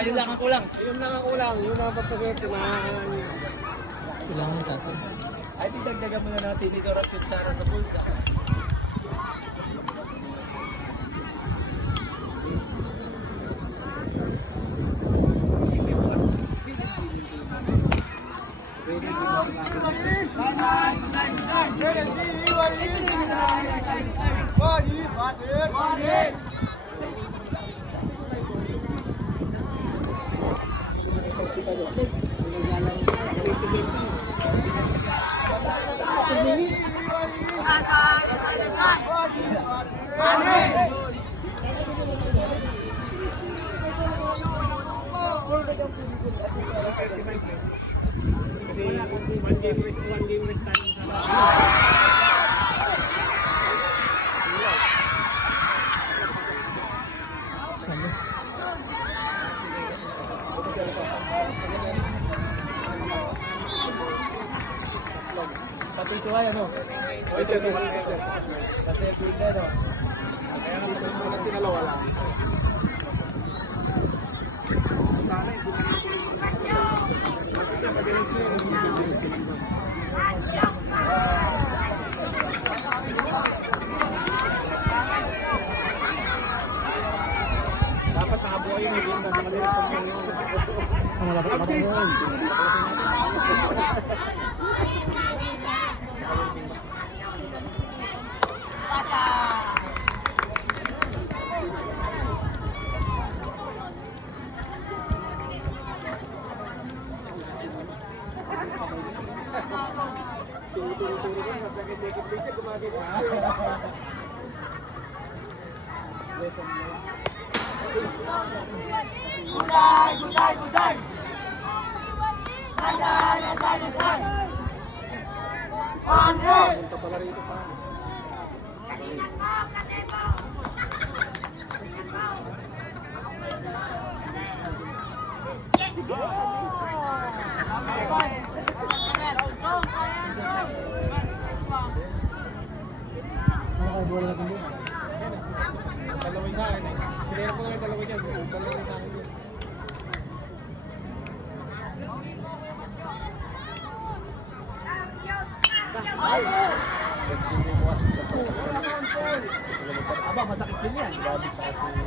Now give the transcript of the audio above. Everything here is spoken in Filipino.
Yun lang ang kulang. Yun lang ang kulang. Yung mga pagpagwerte na... Kailangan natin. Ay, didagdagan muna natin dito at kutsara sa bulsa. One game rest time. Sana. Pati ito ay ano? Kasi bigla no? Kaya naman sinalawa lang. Sana hindi na dapat nakabuhay yung hindi na kanila Ang dapat matagal. punta pala rito pa. Ano kayo bola natin doon? Dalawin sa akin eh. Pinera ko lang yung dalawa dyan. Dalawin sa akin dyan. Aba, masakit din yan. Grabe sa ating